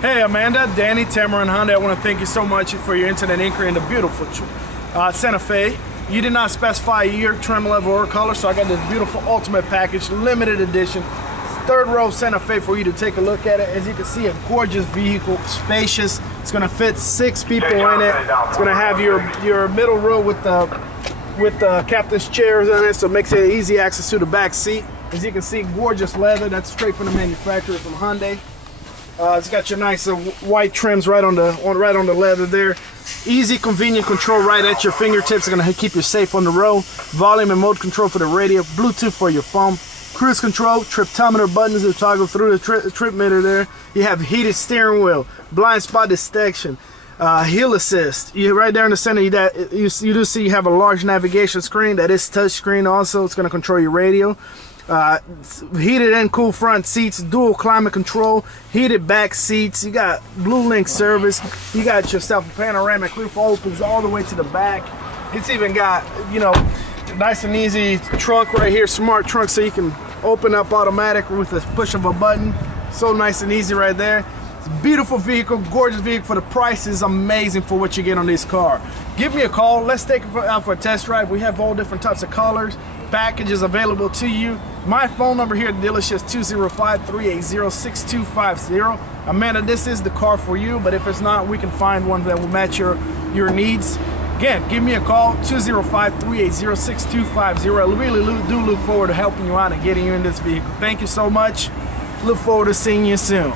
Hey Amanda, Danny, Tameron Hyundai, I want to thank you so much for your internet inquiry in the beautiful Santa Fe. You did not specify year, trim level, or color, so I got this beautiful ultimate package, limited edition, third row Santa Fe for you to take a look at it. As you can see, a gorgeous vehicle, spacious. It's going to fit 6 people in it. It's going to have your middle row with the captain's chairs in it, so it makes it easy access to the back seat. As you can see, gorgeous leather. That's straight from the manufacturer from Hyundai. It's got your nice white trims right on the leather there. Easy, convenient control right at your fingertips. It's gonna keep you safe on the road. Volume and mode control for the radio. Bluetooth for your phone. Cruise control, triptometer buttons to toggle through the trip meter there. You have heated steering wheel, blind spot detection, hill assist. You right there in the center. You do see you have a large navigation screen that is touch screen. Also, it's gonna control your radio. Heated and cool front seats, dual climate control, heated back seats. You got Blue Link service. You got yourself a panoramic roof, opens all the way to the back. It's even got, you know, nice and easy trunk right here, smart trunk, so you can open up automatic with the push of a button. So nice and easy right there. It's a beautiful vehicle, gorgeous vehicle. For the price is amazing for what you get on this car. Give me a call. Let's take it out for a test drive. We have all different types of colors, packages available to you. My phone number here at the dealership is 205-380-6250. Amanda, this is the car for you, but if it's not, we can find one that will match your needs. Again, give me a call, 205-380-6250. I really do look forward to helping you out and getting you in this vehicle. Thank you so much. Look forward to seeing you soon.